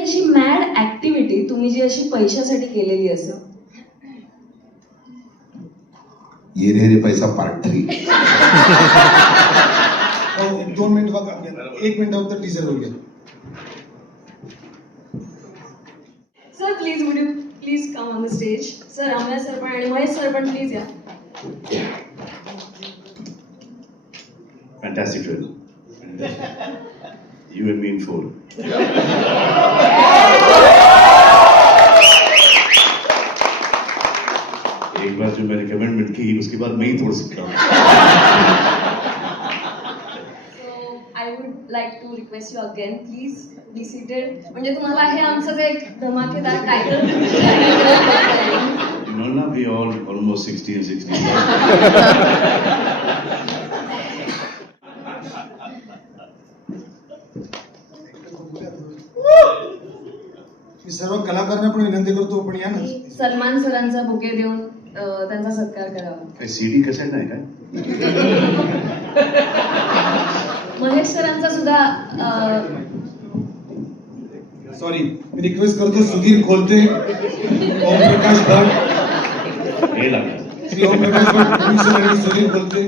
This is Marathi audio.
अशी मॅड ऍक्टिव्हिटी तुम्ही जी अशी पैशासाठी केलेली असं? ये रे रे पैसा पार्ट 3. 2 मिनिट बघा, 1 मिनिट फक्त टीचर होईल. Sir please would you please come on the stage. Sir Amay sir पण आणि महेश सर पण प्लीज या. Fantastic trailer. You and me in 4. एक बार जो मैंने कमिटमेंट की उसके बाद मैं ही तोड़ सकता हूँ. So I would like to request you again, please be seated. म्हणजे तुम्हाला हे आमचं जे एक धमाकेदार title No, no, we all almost 60 and 60. मी सर्व कलाकारांना पण विनंती करतो, पण या ना. सलमान सरांचा बुके देऊन त्यांचा सत्कार करावा. काय CD कसेट नाही काय? महेश सरांचा सुद्धा सॉरी, मी रिक्वेस्ट करतो सुधीर खोलते, ओमप्रकाश भट, हे लागलं. श्री ओमप्रकाश भट, प्रोड्युसर आणि सुधीर खोलते